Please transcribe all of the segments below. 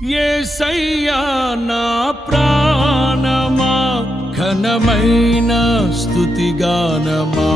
ఏసయ్యా నా ప్రాణమా ఘనమైన స్థుతిగానమా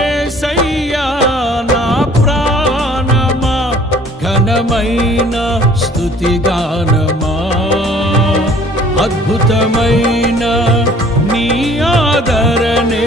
ఏసయ్యా నా ప్రాణమా ఘనమైన స్థుతిగానమా అద్భుతమైన నీ ఆదరణే